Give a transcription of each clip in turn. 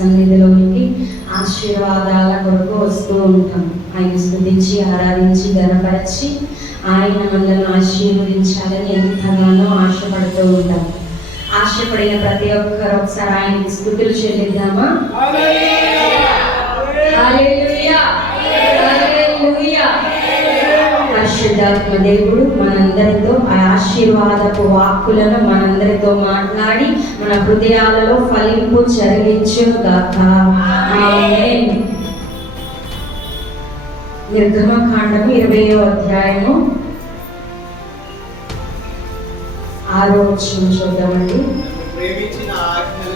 సన్నిధిలోనికి ఆశీర్వాదాల కొరకు వస్తూ ఉంటాం. ఆయన స్తుతించి ఆరాధించి ఘనపరిచి ఆయన మనల్ని ఆశీర్వదించాలని ఎంతగానో ఆశపడుతూ ఉంటాం. ఆశపడిన ప్రతి ఒక్కరు ఒకసారి ఆయనకి స్తుతులు చెల్లిద్దామా? హల్లెలూయా, హల్లెలూయా. పరిశుద్ధాత్మ దేవుడు మనందరితో ఆ ఆశీర్వాదపు వాక్కులను మనందరితో మాట్లాడి మన హృదయాలలో ఫలింపు జరిగించును గాక. ఆమేన్. నిర్గమకాండము 20వ అధ్యాయము 6వ వచనం చూద్దామండి. ప్రేమించిన ఆజ్ఞలు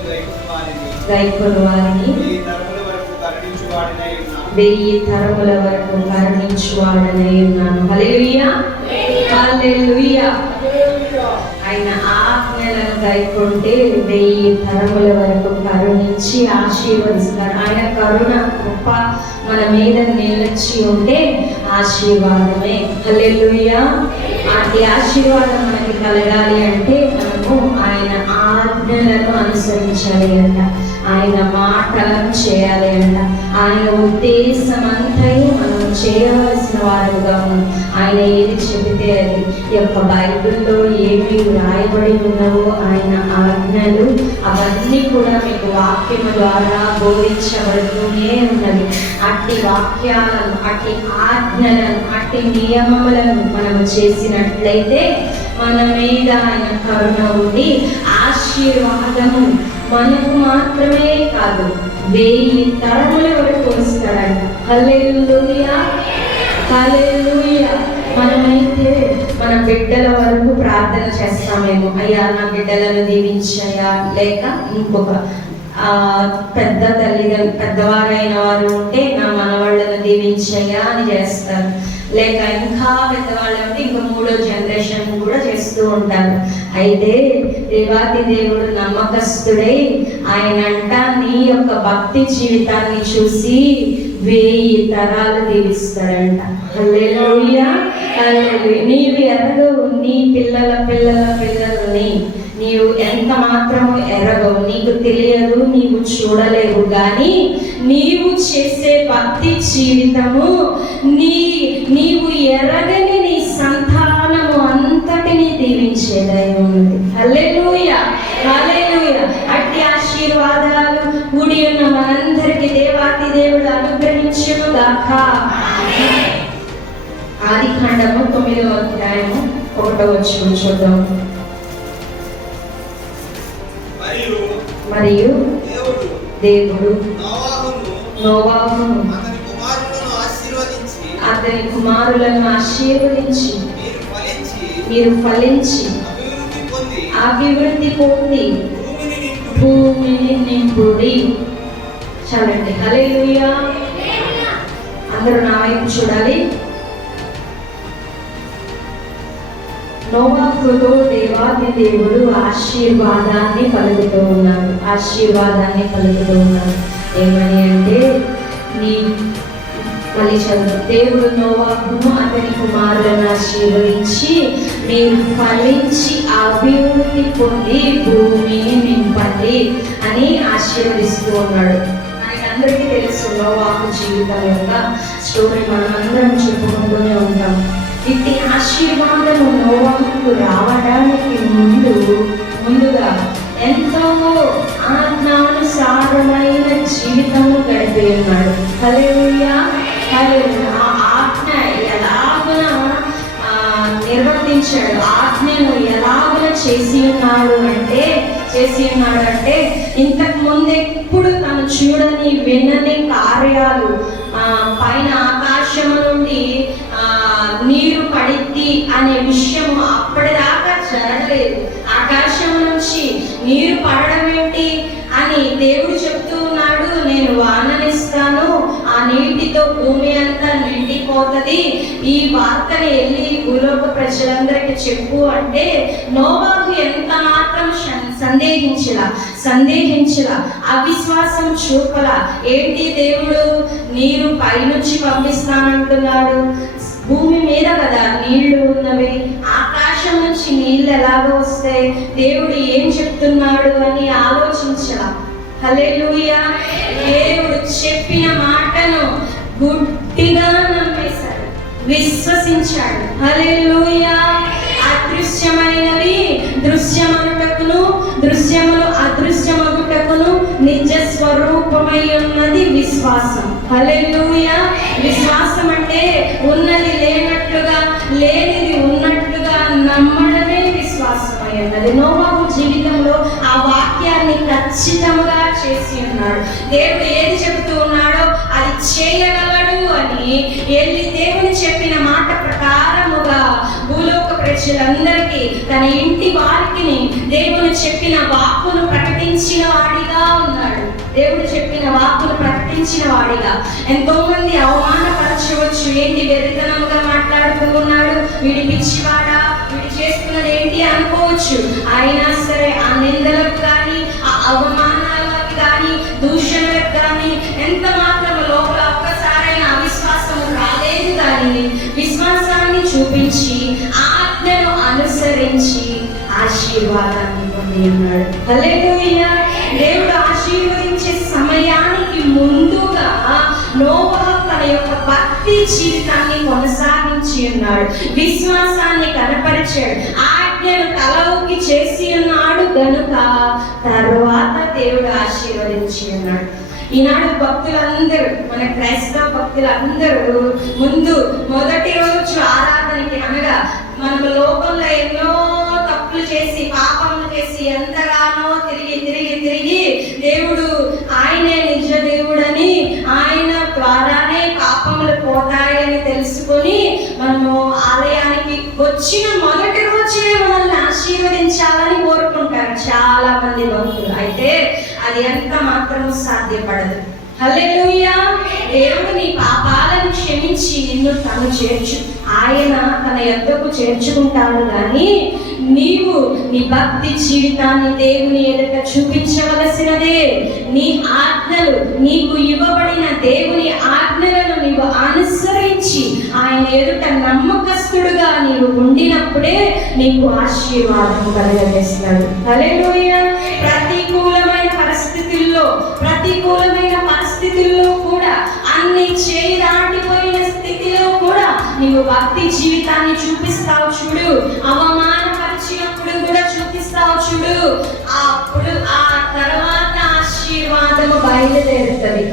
గైకొను వారిని 1000 తరముల వరకు కరుణించువాడనై ఉన్నాను. హల్లెలూయా, హల్లెలూయా. ఆయన ఆజ్ఞలను గైకొంటే 1000 తరముల వరకు కరుణించి ఆశీర్వదిస్తారు. ఆయన కరుణ కృప మన మీద నిలిచి ఉంటే ఆశీర్వాదమే. హల్లెలూయా. ఈ ఆశీర్వాదం మనకి కలగాలి అంటే మనము ఆయన ఆజ్ఞలను అనుసరించాలి అంట, ఆయన మాటలను చేయాలి అంట. ఆయన ఉద్దేశం అంతయు మనం చేయవలసిన వారుగా ఉంది. ఆయన ఏది చెబితే అది. ఈ యొక్క బైబిల్లో ఏమి రాయబడి ఉన్నవో ఆయన ఆజ్ఞలు అవన్నీ కూడా మీకు వాక్యం ద్వారా బోధించబడుతూనే ఉన్నది. అట్టి వాక్యాలను, అట్టి ఆజ్ఞలను, అట్టి నియమములను మనము చేసినట్లయితే మన మీద ఆయన కరుణ ఉండి ఆశీర్వాదము మనకు మాత్రమే కాదు 1000 తరముల వరకు వస్తాడంట. హల్లెలూయా, హల్లెలూయా. మనమైతే మన బిడ్డల వరకు ప్రార్థన చేస్తామేమో, అయ్యా నా బిడ్డలను దీవించయ్యా, లేక ఇంకొక పెద్దవారైన వారు ఉంటే నా మనవాళ్ళను దీవించయ్యా అని చేస్తారు. లేక ఇంకా పెద్దవాళ్ళు అంటే ఇంకా 3వ జనరేషన్ కూడా చేస్తూ ఉంటారు. అయితే దేవాది దేవుడు నమ్మకస్తుడై ఆయన అంట నీ యొక్క భక్తి జీవితాన్ని చూసి 1000 తరాలు దీవిస్తాడంట. హల్లెలూయా, హల్లెలూయా. నీవు ఎరగవు, నీ పిల్లల పిల్లల పిల్లలని నీవు ఎంత మాత్రము ఎరగవు, నీకు తెలియదు, నీవు చూడలేవు. కానీ నీవు చేసే భక్తి జీవితము నీవు ఎరగని నీ సంతానము అంతటిని దీవించేదై ఉన్నది. హల్లెలూయా, హల్లెలూయా. అట్టి ఆశీర్వాదాలు కూడి ఉన్న మనందరికీ దేవాది దేవుడు అనుగ్రహించును గాక. ఆదికాండము 9వ అధ్యాయము 1వ వచనం చూద్దాం. మరియు దేవుడు నోవాహును అతని కుమారులను ఆశీర్వదించి మీరు ఫలించి అభివృద్ధి పొంది భూమిని నింపుడి. చాలండి. హల్లెలూయా. అందరూ నా వైపు చూడాలి. నోవాహుతో దేవాది దేవుడు ఆశీర్వాదాన్ని పలుకుతూ ఉన్నాడు. ఆశీర్వాదాన్ని పలుకుతూ ఉన్నాడు. ఏమని అంటే మళ్ళీ చదువు. దేవుడు నోవాహును అతని కుమారులను ఆశీర్వదించి మీరు ఫలించి అభివృద్ధి పొంది భూమిని నింపండి అని ఆశీర్వదిస్తూ ఉన్నాడు. మనకందరికీ తెలుసు నోవాహు జీవితం యొక్క స్టోరీ, మనం అందరం చెప్పుకుంటూనే ఉంటాం. ఇట్టి ఆశీర్వాదము నోవాహుకు రావడానికి ముందుగా ఎంతో ఆజ్ఞానుసారమైన జీవితము గడిపి ఉన్నాడు. హల్లెలూయా, హల్లెలూయా. ఆ ఆజ్ఞ ఎలాగున నిర్వర్తించాడు, ఆజ్ఞను ఎలాగున చేసి ఉన్నాడు అంటే ఇంతకు ముందు ఎప్పుడు తను చూడని వినని కార్యాలు. పైన ఆకాశము నుండి నీరు పడిద్ది అనే విషయం అప్పటిదాకా జరగలేదు. ఆకాశం నుంచి నీరు పడడం ఏంటి అని దేవుడు చెప్తూ ఉన్నాడు. నేను వాననిస్తాను, ఆ నీటితో భూమి అంతా నిండిపోతుంది, ఈ వార్తని వెళ్ళి భూలోక ప్రజలందరికీ చెప్పు అంటే నోవాహు ఎంత మాత్రం సందేహించలా, అవిశ్వాసం చూపలా. ఏంటి దేవుడు నీరు పైనుంచి పంపిస్తానంటున్నాడు, భూమి మీద కదా నీళ్లు ఉన్నవి, ఆకాశం నుంచి నీళ్ళు ఎలాగో వస్తాయి, దేవుడు ఏం చెప్తున్నాడు అని ఆలోచించలా. హల్లెలూయా. దేవుడు చెప్పిన మాటను గుడ్డిగా నమ్మేశాడు, విశ్వసించాడు. హల్లెలూయా. అదృశ్యమైనవి దృశ్యమగుటకును, దృశ్యములు అదృశ్యమగుటకును నిజ స్వరూపమై ఉన్నది విశ్వాసం. హల్లెలూయా. విశ్వాసం అంటే ఉన్నది లేనట్లుగా, లేనిది ఉన్నట్లుగా నమ్మడమే విశ్వాసమై ఉన్నది. నోవాహు జీవితంలో ఆ వాక్యాన్ని ఖచ్చితంగా చేసి ఉన్నాడు. దేవుడు ఏది చెబుతూ ఉన్నాడో అది చేయగలడు అని వెళ్ళి దేవుని చెప్పిన మాట ప్రకారముగా భూలోక ప్రజలందరికీ, తన ఇంటి వారికి దేవుడు చెప్పిన వాక్కును ప్రకటించిన వాడిగా ఉన్నాడు. దేవుడు చెప్పిన వాక్కును ప్రకటించిన వాడిగా. ఎంతో మంది అవమానపరచవచ్చు, ఏంటి వెర్రితనముగా మాట్లాడుతూ ఉన్నాడు, వీడి పిచ్చివాడా, వీడి చేస్తున్నది ఏంటి అనుకోవచ్చు. అయినా సరే ఆ నిందలకు కానీ, ఆ అవమానాలకు కానీ, దూషణలకు కానీ ఎంత మాత్రం లోపల ఒక్కసారైనా అవిశ్వాసం రాలేదు. కానీ విశ్వాసాన్ని చూపించి ఆజ్ఞను అనుసరించి ఆశీర్వాదాన్ని పొంది ఉన్నాడు. హల్లెలూయా. దేవుడు ఆశీర్వదించే సమయానికి ముందుగా నోవహు తన యొక్క భక్తి జీవితాన్ని కొనసాగించి ఉన్నాడు, విశ్వాసాన్ని కనపరిచాడు, ఆజ్ఞను తలవుకి చేసి ఉన్నాడు గనుక తరువాత దేవుడు ఆశీర్వదించి ఉన్నాడు. ఈనాడు భక్తులందరూ, మన క్రైస్తవ భక్తులందరూ మొదటి రోజు ఆరాధనకి అనగా మనకు లోకంలో ఎన్నో తప్పులు చేసి, పాపములు చేసి ఎంతగానో తిరిగి దేవుడు ఆయనే నిజ దేవుడని, ఆయన ద్వారానే పాపములు పోతాయని తెలుసుకొని మనము ఆలయానికి వచ్చిన మొదటి రోజే మనల్ని ఆశీర్వదించాలని కోరుకుంటారు చాలా మంది భక్తులు. అయితే అది ఎంత మాత్రం సాధ్యపడదు. హల్లెలూయా. దేవుడు నీ పాపాలను క్షమించి నిన్ను తను చేర్చు, ఆయన తన యొద్దకు చేర్చుకుంటాడు. కానీ నీవు నీ భక్తి జీవితాన్ని దేవుని ఎదుట చూపించవలసినదే. నీ ఆజ్ఞలు, నీకు ఇవ్వబడిన దేవుని ఆజ్ఞలను నీవు అనుసరించి ఆయన ఎదుట నమ్మకస్తుడుగా నీవు ఉండినప్పుడే నీకు ఆశీర్వాదం కలుగజేస్తాడు. హల్లెలూయా. ప్రతికూలమైన పరిస్థితుల్లో కూడా, అన్ని చేయి దాటిపోయిన స్థితిలో కూడా నీవు భక్తి జీవితాన్ని చూపిస్తావు చూడు. అవమానపరిచినప్పుడు కూడా చూపిస్తావు చూడు. అప్పుడు ఆ తర్వాత ఆశీర్వాదము బయలుదేరుతుంది.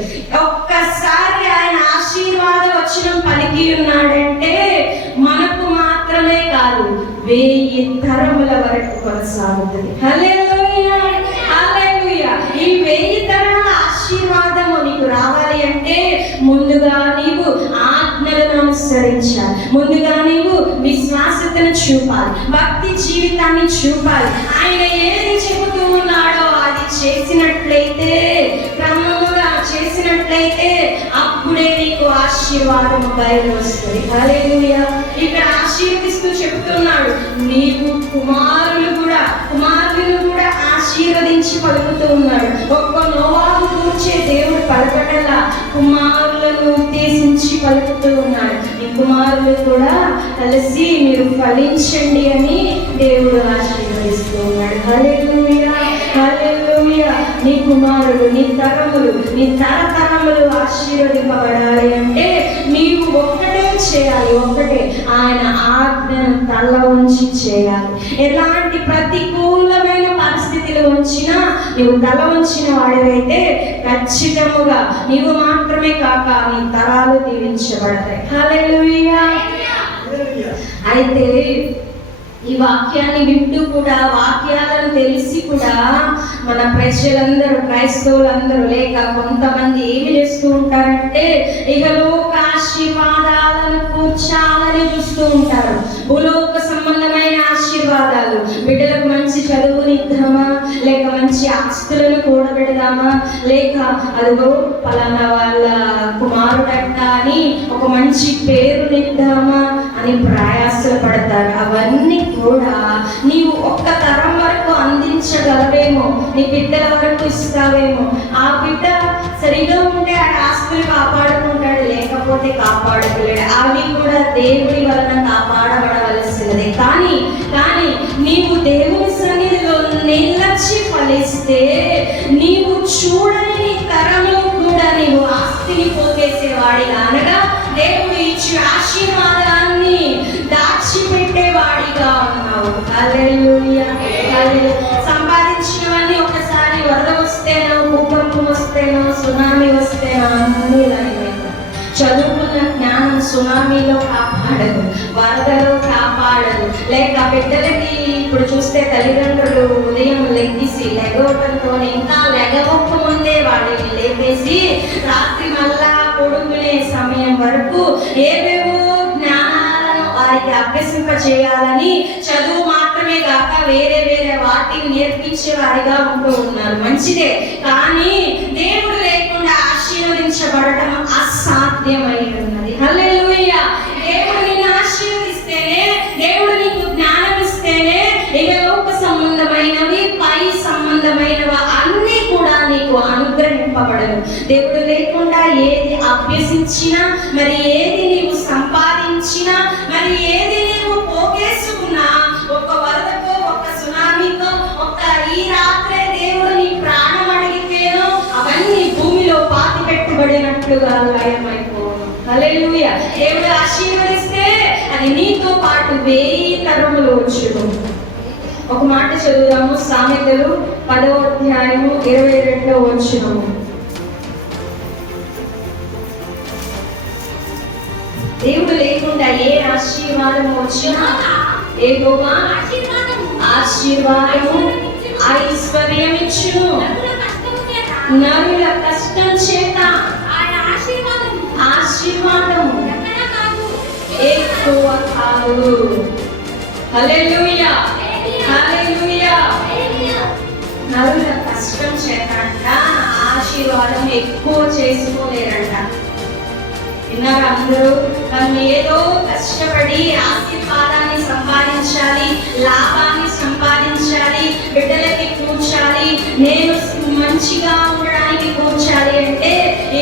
ఒక్కసారి ఆయన ఆశీర్వాద వచనం పలికి ఉన్నాడంటే మనకు మాత్రమే కాదు, 1000 తరముల వరకు కొనసాగుతుంది. హల్లెలూయా. హల్లెలూయా. ఈ 1000 తరాల ఆశీర్వాదము నీకు రావాలి అంటే ముందుగా నీవు ఆజ్ఞలను అనుసరించాలి, ముందుగా నీవు విశ్వాసతను చూపాలి, భక్తి జీవితాన్ని చూపాలి. ఆయన ఏది చెబుతూ ఉన్నాడో అది చేసినట్లయితే, క్రమముగా చేసినట్లయితే అప్పుడే నీకు ఆశీర్వాదము బయలు వస్తుంది. హల్లెలూయా. ఇక్కడ ఆశీర్వదిస్తూ చెబుతున్నాడు, నీవు కుమారులు కూడా ఆశీర్వదించి పలుకుతూ ఉన్నాడు. ఒక్క నోవాహు కూర్చే దేవుడు పలకటల్లా కుమారులను ఉద్దేశించి పలుకుతూ ఉన్నాడు. ఈ కుమారులు కూడా కలిసి మీరు ఫలించండి అని దేవుడు ఆశీర్వదిస్తూ ఉన్నాడు. హల్లెలూయా. హల్లెలూయా. నీ కుమారులు, నీ తరములు, నీ తరతరములు ఆశీర్వదింపబడాలి అంటే నీవు ఒక్కటే చేయాలి, ఒక్కటే ఆయన ఆజ్ఞను తల ఉంచి చేయాలి. ఎలాంటి ప్రతికూలమైన పరిస్థితులు ఉంచినా నీవు తల ఉంచిన వాడివైతే ఖచ్చితముగా నీవు మాత్రమే కాక నీ తరాలు దీవించబడతాయి. హల్లెలూయా. అయితే ఈ వాక్యాన్ని వింటూ కూడా, వాక్యాలను తెలిసి కూడా మన ప్రజలందరూ, క్రైస్తవులందరూ లేక కొంతమంది ఏమి చేస్తూ ఉంటారంటే ఇహలోక ఆశీర్వాదాలను కూర్చాలని చూస్తూ ఉంటారు. భూలోక సంబంధమైన ఆశీర్వాదాలు, బిడ్డలకు మంచి చదువునిద్దామా, లేక మంచి ఆస్తులను కూడబెడదామా, లేక అదిగో పలానా వాళ్ళ కుమారుడట అని ఒక మంచి పేరునిద్దామా అని ప్రయాసలు పడతారు. అవన్నీ కూడా నీవు ఒక్క తరం వరకు అందించగలవేమో, నీ బిడ్డల వరకు ఇస్తావేమో. ఆ బిడ్డ సరిగా ఉంటే ఆ ఆస్తులు కాపాడుకుంటాడు, లేకపోతే కాపాడుకోలేడు. అవి కూడా దేవుడి వలన కాపాడబడవలసినదే. కానీ నీవు దేవుని సన్నిధిలో నిలచి ఫలిస్తే, నీవు చూడని నీ తరంలో కూడా నీవు ఆస్తిని పోగేసేవాడిగా, అనగా దేవుడు ఇచ్చి ఆశీర్వాదాన్ని దాచిపెట్టేవాడిగా ఉన్నావు. హల్లెలూయా, హల్లెలూయా. సంపాదించినవన్నీ ఒకసారి వరద వస్తేనో, భూకంపం వస్తేనో, సునామీ వస్తేనో అన్నీ లైవ్. చదువుకున్న జ్ఞానం సునామీలో కాపాడదు, వరదలో కాపాడదు. లేక బిడ్డలకి ఇప్పుడు చూస్తే తల్లిదండ్రులు ఉదయం లెగవటంతో ఇంకా లెగవక ముందే వాడిని లేపేసి రాత్రి మళ్ళా పడుకునే సమయం వరకు ఏవేవో జ్ఞానాలను వారికి అభ్యసింప చేయాలని చదువు మాత్రమే కాక వేరే వేరే వాటిని నేర్పించే వారిగా ఉంటూ ఉన్నారు. మంచిదే, కానీ దేవుడు లేకుండా ఆశీర్వదించబడటం అసాధ్యమై ఉన్నది. హల్లెలూయా. దేవుడు నిన్ను ఆశీర్వదిస్తేనే, దేవుడు నీకు జ్ఞానం ఇస్తేనే ఇక లోక సంబంధమైనవి, పై సంబంధమైనవి అన్నీ కూడా నీకు అనుగ్రహింపబడను. దేవుడు లేకుండా ఏది అభ్యసించినా, మరి ఏది నీవు సంపాదించినా, మరి ఏది నీవు పోగేసుకున్నా, ఒక వరదకో, ఒక సునామీకో, ఒక ఈ రాత్రే దేవుడు నీ ప్రాణం అడిగితేనో అవన్నీ భూమిలో పాతి పెట్టబడినట్లుగా లయమైపోను. హల్లెలూయా. దేవుడు ఆశీర్వదిస్తే అది నీతో పాటు 1000 తరములు వచ్చును. ఒక మాట చదువుదాము, సామెతలు 10వ అధ్యాయము 22వ వచనము. దేవుడు లేకుండా ఏ ఆశీర్వాదం వచ్చినా యెహోవా ఆశీర్వాదము ఐశ్వర్యం ఇచ్చును. నరుల కష్టం చేత ఆశీర్వాదము ఎక్కువ కాదు. హల్లెలూయా, హల్లెలూయా. నరుల కష్టం చేతంట ఆశీర్వాదం ఎక్కువ చేసుకోలేరంట. విన్నారా అందరూ? మనం ఏదో కష్టపడి ఆశీర్వాదాన్ని సంపాదించాలి, లాభాన్ని సంపాదించాలి, బిడ్డలకి కూర్చాలి, నేను మంచిగా ఉండడానికి కూర్చాలి అంటే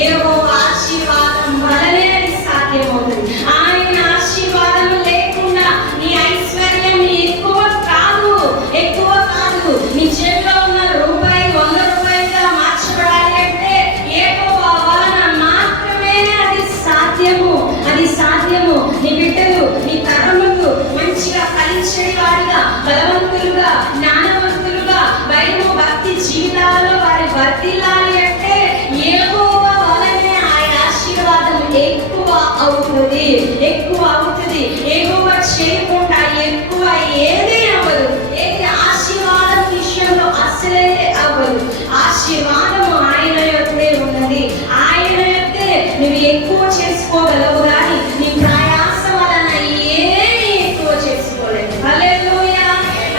ఏవో ఆశీర్వాదం వలనే అది సాధ్యమవుతుంది. ఆయన ఆశీర్వాదం లేకుండా నీ ఐశ్వర్యం ఎక్కువ కాదు, ఎక్కువ కాదు. నీ చేతిలో ఉన్న రూపాయి 100 రూపాయలుగా మార్చబడాలి అంటే యెహోవా వలన మాత్రమే అది సాధ్యము, అది సాధ్యము. నీ బిడ్డలు, నీ తరములు మంచిగా ఫలించే వారిగా, బలవంతులుగా, జ్ఞానవంతులుగా, భయము భక్తి జీవితాలలో వారి వర్ధిల్లాలి అంటే యెహోవా వలనే ఆయన ఆశీర్వాదం ఎక్కువ అవుతుంది, ఎక్కువ అవుతుంది. యెహోవా చేయకుండా ఎక్కువ ఏది అవ్వదు. ఏది ఆశీర్వాదం విషయంలో అసలే అవ్వదు. ఆశీర్వాదము ఆయన యొక్కనే ఉన్నది. ఆయన యొక్కే నువ్వు ఎక్కువ చేసుకోగలవు, కానీ నీ ప్రయాస వలన ఏమీ ఎక్కువ చేసుకోలేవు. హల్లెలూయా.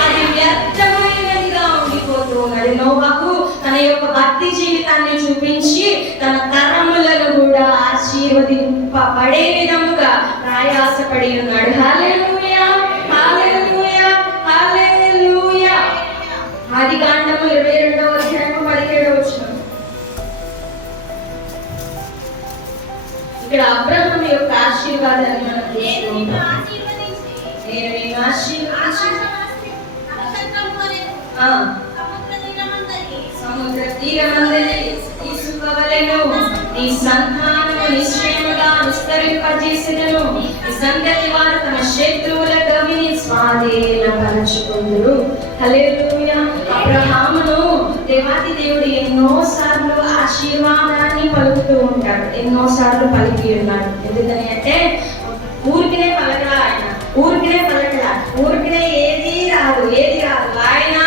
అది వ్యర్థమైనదిగా ఉండిపోతూ ఉన్నది. నోవహు తన యొక్క భక్తి జీవితాన్ని చూపించి తన తరములను కూడా ఆశీర్వదింపబడే విధముగా ప్రయాసపడి ఉన్నాడు. హల్లెలూయా, హల్లెలూయా, హల్లెలూయా. ఆదికాండము 22వ అధ్యాయము 17వ వచనం. ఇక్కడ అబ్రహాము యొక్క ఆశీర్వాదాన్ని మనం తీసుకుంటాం. నేను నిన్ను ఆశీర్వదించి సముద్ర తీరమందలి తీసుకువలెను, నీ సంతానము నిశ్చయముగా విస్తరింపజేసెదను, నీ సంతతి వారు తమ శత్రువుల గవిని స్వాధీనపరచుకొందురు. హల్లెలూయా. అబ్రహామును దేవాది దేవుడు ఎన్నోసార్లు ఆశీర్వాదాన్ని పలుకుతూ ఉంటాడు, ఎన్నోసార్లు పలికి ఉన్నాడు. ఎందుకని అంటే ఊరికినే పలకలా, ఆయన ఊరికినే పలకలా, ఊరికినే ఏది రాదు, ఏది రాదు. ఆయన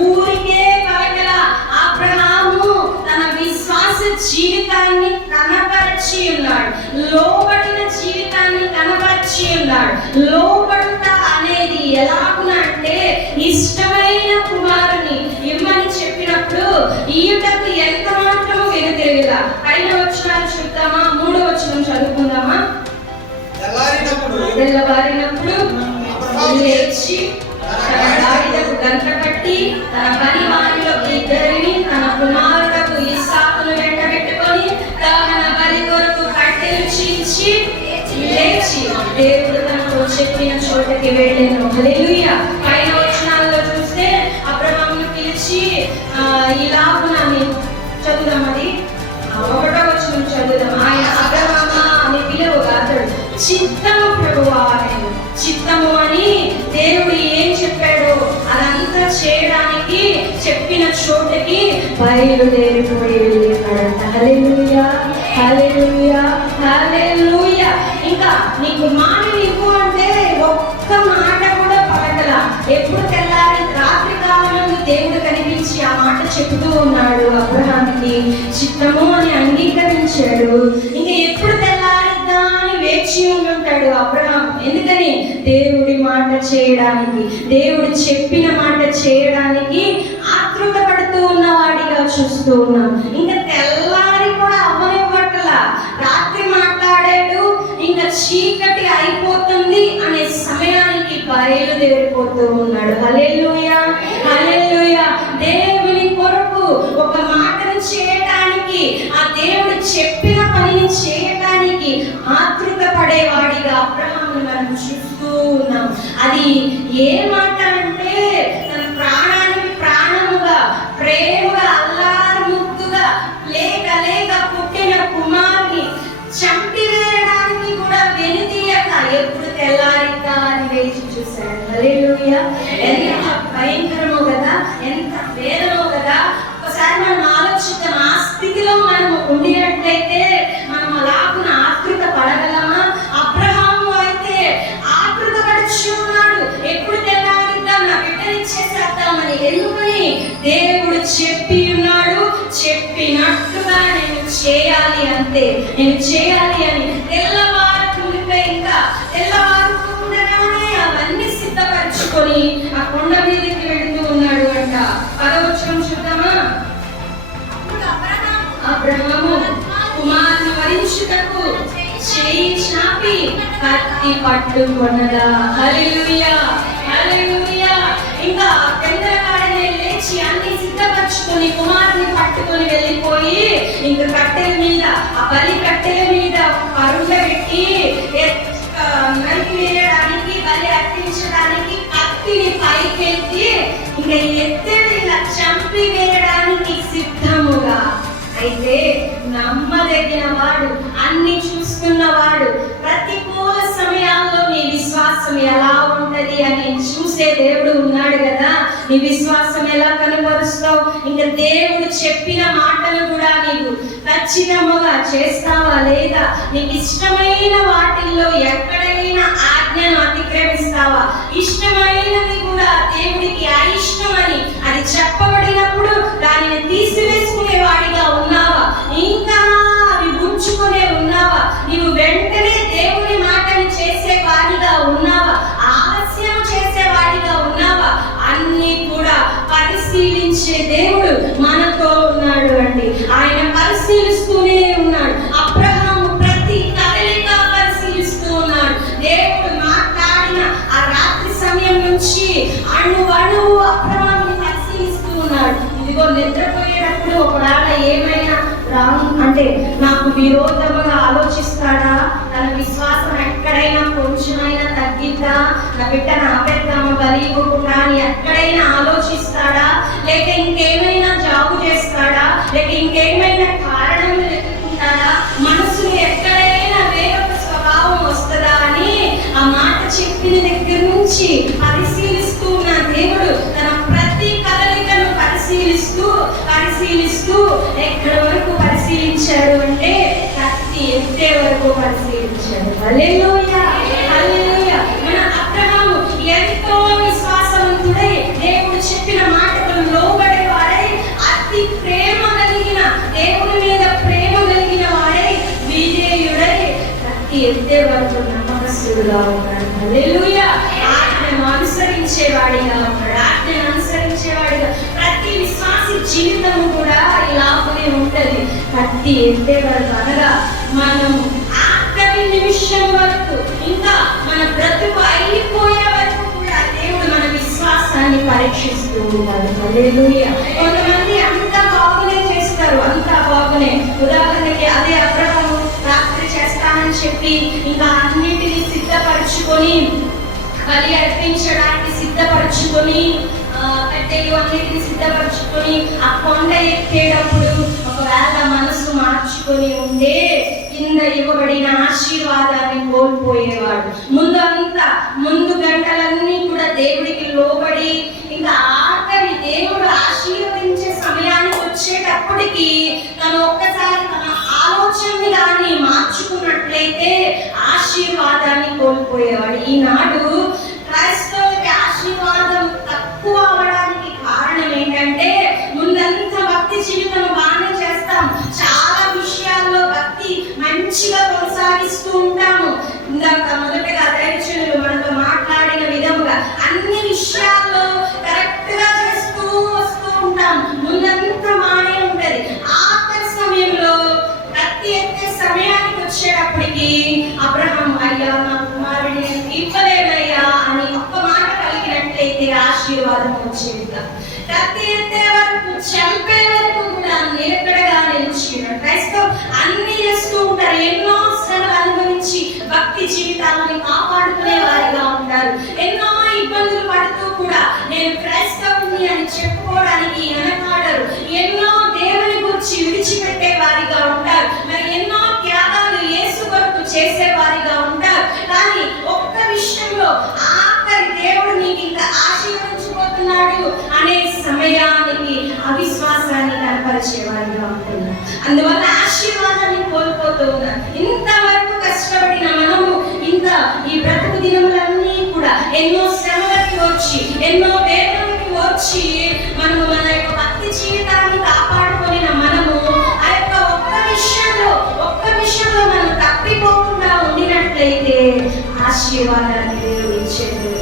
ఊరికే పలకలా. అబ్రహాము తన విశ్వాస జీవితాన్ని కనపరిచి ఉన్నాడు, లోబడిన జీవితాన్ని కనపరిచి ఉన్నాడు. లోబడుట అనేది ఎలాగునంటే ఇష్టమైన కుమారుని ఇమ్మని చెప్పినప్పుడు ఈయుటకు ఎంత మాత్రము వెనుతిరగలా. పైన వచనాలు చూద్దామా? 3వ వచనం చదువుకుందామా? తెల్లవారినప్పుడు లేచి తన గాడిదకు గంట కట్టి తన పని వారిలో 2 తన కుమారులకు ఇస్సాకును వెంటబెట్టుకొని దహన బలి కొరకు కట్టెలు చీల్చి లేచి దేవుడు తనతో చెప్పిన చోటకి వెళ్ళెను. హల్లెలూయా. పైన వచనాల్లో చూస్తే అబ్రహామును పిలిచి ఇలాగున చదువుదాం. అది 1వ వచనం చదువుదాం. ఆయన అబ్రహామా అని పిలువగా అతడు చిత్తము ప్రభువా అనేను. చిత్తము అని దేవుడు ఏం చెప్పాడో అదంతా చేయడానికి చెప్పిన చోటకి బయలుదేరిపోయి వెళ్ళినాడంట. హల్లెలూయా, హల్లెలూయా, హల్లెలూయా. ఇంకా నీకు మాట ఇవ్వు అంటే ఒక్క మాట కూడా పలకల. ఎప్పుడు తెల్లారి రాత్రి కాలంలో దేవుడు కనిపించి ఆ మాట చెబుతూ ఉన్నాడు అబ్రహాముకి. చిత్తము అని అంగీకరించాడు. ఇంకా ఎప్పుడు తెల్లారిద్దా అని వేచి ఉంటాడు అబ్రహాం. ఎందుకని? దేవుడి మాట చేయడానికి, దేవుడు చెప్పిన మాట చేయడానికి ఆతృత పడుతూ ఉన్నవాడిగా చూస్తూ ఉన్నాం. ఇంకా తెల్లారి కూడా అవ్వనివ్వట్ల. రాత్రి మాట్లాడాడు, ఇంకా చీకటి అయిపోతుంది అనే సమయానికి బయలుదేరిపోతూ ఉన్నాడు. హల్లెలూయా, హల్లెలూయా. దేవుని కొరకు ఒక మాటను చేయడానికి, ఆ దేవుడు చెప్పిన పనిని చేయడానికి ఆతృత పడేవాడిగా అబ్రహామును మనం చూస్తూ ఉన్నాం. అది ఏ మాట అంటే తన ప్రాణానికి ప్రాణముగా, ప్రేమగా, అల్లారు ముద్దుగా లేక లేక పుట్టిన కుమారుని చంపివేయడానికి కూడా వెనుదీయక ఎప్పుడు తెల్లారిద్దా అని వేచి చూశాడు. హల్లెలూయా. ఎంత భయంకరమో కదా, ఎంత వేదనో కదా. ఒకసారి మనం ఆలోచిద్దాం. ఆ స్థితిలో మనం ఉండినట్లయితే మనం అలాగున ఆతృత పడగలమా? అబ్రహాము అయితే ఆతృత పడుచు ఉన్నాడు. ఎప్పుడు తెల్లారిద్దాం, నా బిడ్డనిచ్చేసేద్దామని. ఎందుకని? దేవుడు చెప్పి ఉన్నాడు, చెప్పినట్టుగా నేను చేయాలి అంతే, నేను చేయాలి అని. తెల్లవారుతుంటే ఇంకా తెల్లవారుతుండగానే అవన్నీ సిద్ధపరచుకొని ఆ కొండ మీదకి వెళుతూ ఉన్నాడు అంట. 10వ వచనం చూద్దామా? అబ్రహాము కుమారుని వరించుటకు చేయి చాపి కత్తి పట్టుకొనగా. హల్లెలూయా, హల్లెలూయా. ఇంకా పెందలకాడనే లేచి అన్ని సిద్ధపరచుకొని కుమారుని పట్టుకొని వెళ్ళిపోయి ఇంకా కట్టెల మీద, ఆ బలి కట్టెల మీద పరుగ పెట్టి నరికి వేయడానికి, బలి అర్పించడానికి కత్తిని పైకెత్తి ఇంకా ఎత్తడి ఇలా చంపి వేయడానికి సిద్ధముగా. అయితే నమ్మదగిన వాడు, అన్ని చూస్తున్నవాడు, ప్రతికూల సమయాల్లో నీ విశ్వాసం ఎలా ఉంటది అని చూసే దేవుడు ఉన్నాడు కదా. నీ విశ్వాసం ఎలా కనబరుస్తావు? ఇంకా దేవుడు చెప్పిన మాటలు కూడా నీకు ఖచ్చితంగా చేస్తావా లేదా? నీకు ఇష్టమైన వాటిల్లో ఎక్కడైనా ఆజ్ఞను అతిక్రమిస్తావా? ఇష్టమైనది కూడా దేవుడికి అయిష్టమని అది చెప్పబడినప్పుడు దానిని తీసివేసుకునే వాడిగా ఉన్నావా? ఇంకా అవి ఉంచుకునే ఉన్నావా? నీవు వెంటనే దేవుని మాటని చేసే వాడిగా ఉన్నావా? ఆలస్యం చేసేవాడిగా ఉన్నావా? అన్ని కూడా పరిశీలించే దేవుడు మనతో ఉన్నాడు అండి. ఆయన పరిశీలిస్తూనే ఉన్నాడు. అబ్రహాము ప్రతి కదలిక పరిశీలిస్తూ ఉన్నాడు. దేవుడు మాట్లాడిన ఆ రాత్రి సమయం నుంచి అణువణువు అబ్రహాముని పరిశీలిస్తూ ఉన్నాడు. ఇదిగో నిద్రపోయేటప్పుడు ఒకవేళ ఏమైనా రాంగ్ అంటే నాకు విరోధముగా ఆలోచిస్తాడా? తన విశ్వాసం ఎక్కడైనా కొంచెమైనా తగ్గిద్దా? నా బిడ్డను ఆపేద్దామా బలి ఇవ్వకుండా అని ఎక్కడైనా ఆలోచిస్తాడా? లేక ఇంకేమైనా జాబు చేస్తాడా? లేక ఇంకేమైనా కారణం వెతుకుంటాడా? మనసులో ఎక్కడైనా వేరొక స్వభావం వస్తుందా అని ఆ మాట చెప్పిన దగ్గర నుంచి పరిశీలిస్తూ ఉన్న దేవుడు తన ప్రతి కదలికను పరిశీలిస్తూ ఎక్కడ వరకు పరిశీలించాడు అంటే కత్తి ఎత్తే వరకు పరిశీలించాడు. హల్లెలూయా, హల్లెలూయా. మన అబ్రహాము ఎంతో విశ్వాసవంతుడై దేవుడు చెప్పిన మాటకు లోబడేవాడై అతి ప్రేమ కలిగిన దేవుని మీద ప్రేమ కలిగిన వాడై విధేయుడై కత్తి ఎత్తే వరకు నమ్మకస్తుడుగా ఉన్నాడు. హల్లెలూయా. ఆజ్ఞను అనుసరించేవాడిగా ఉన్నాడు. ఆజ్ఞను అనుసరించేవాడిగా ప్రతి విశ్వాసి జీవితం కూడా ఇలాగే ఉంటది. కత్తి ఎత్తే వరకు అనగా మనం ఆఖరి నిమిషం వరకు, ఇంకా మన బ్రతుకు అయిపోయే వరకు కూడా దేవుడు మన విశ్వాసాన్ని పరీక్షిస్తూ ఉంటాడు. హల్లెలూయా. కొంతమంది అంతా బాగునే చేస్తారు, అంతా బాగునే. ఉదాహరణకి అదే అబ్రహాము రాత్రి చేస్తానని చెప్పి ఇంకా అన్నిటినీ సిద్ధపరచుకొని బలి అర్పించడానికి సిద్ధపరచుకొని కట్టెలు అన్నిటిని సిద్ధపరచుకొని ఆ కొండ ఎక్కేటప్పుడు ఒకవేళ మనసు మార్చుకొని ఉంటే కింద ఇవ్వబడిన ఆశీర్వాదాన్ని కోల్పోయేవాడు. ముందు గంటలన్నీ కూడా దేవుడికి లోబడి ఇంకా ఆఖరి దేవుడు ఆశీర్వదించే సమయానికి వచ్చేటప్పటికి తను ఒక్కసారి తన ఆలోచనని కానీ మార్చుకున్నట్లయితే ఆశీర్వాదాన్ని కోల్పోయేవాడు. ఈనాడు క్రైస్తవులకి ఆశీర్వాదం తక్కువ అవడానికి కారణం ఏంటంటే ముందంతా భక్తి జీవితం బాగానే చేస్తాం, చాలా విషయాల్లో భక్తి మంచిగా కొనసాగిస్తూ ఉంటాము. ఇందాక మొదటగా దైవజనులు మనతో మాట్లాడిన విధముగా అన్ని విషయాల్లో కరెక్ట్ గా చేస్తూ వస్తూ ఉంటాం. ముందంతా బాగానే ఉంటది. ఆఖరి సమయంలో భక్తి ఎత్తే సమయానికి వచ్చేటప్పటికి అబ్రహాం, అయ్యా నా కుమారుడిని ఇవ్వలేమయ్యా అని ఒక్క మాట కలిగినట్లయితే ఆశీర్వాదం వచ్చేది. కత్తి ఎత్తే వరకు చంపే వరకు కూడా నిలకడగా నిలిచినాడు. క్రైస్తవులు అన్ని చేస్తూ ఉంటారు, ఎన్నో శ్రమలు అనుభవించి భక్తి జీవితాలను కాపాడుకునే వారిగా ఉంటారు. ఎన్నో ఇబ్బందులు పడుతూ కూడా నేను క్రైస్తవుని అని చెప్పుకోవడానికి వెనకాడరు. ఎన్నో దేవుని గురించి విడిచిపెట్టే వారిగా ఉంటారు. మరి ఎన్నో త్యాగాలు యేసు కొరకు చేసే వారిగా ఉంటారు. కానీ ఒక్క విషయంలో ఆఖరి దేవుడు నీకు ఇంకా ఆశీర్వదించబోతున్నాడు అనే సమయానికి అవిశ్వాసాన్ని కనపరిచేవారిగా ఉంటున్నారు. అందువల్ల ఆశీర్వాదాన్ని కోల్పోతూ ఉన్నారు. ఇంతవరకు కష్టపడిన మనము ఇంకా ఈ బ్రతుకు దినములన్నీ కూడా ఎన్నో శ్రమలకి వచ్చి ఎన్నో వేదనలకి వచ్చి మనము మన యొక్క భక్తి జీవితాన్ని కాపాడుకుని మనము ఆ యొక్క ఒక్క విషయంలో మనం తప్పిపోకుండా ఉండినట్లయితే ఆశీర్వాదాన్ని దేవుడు ఇచ్చేది.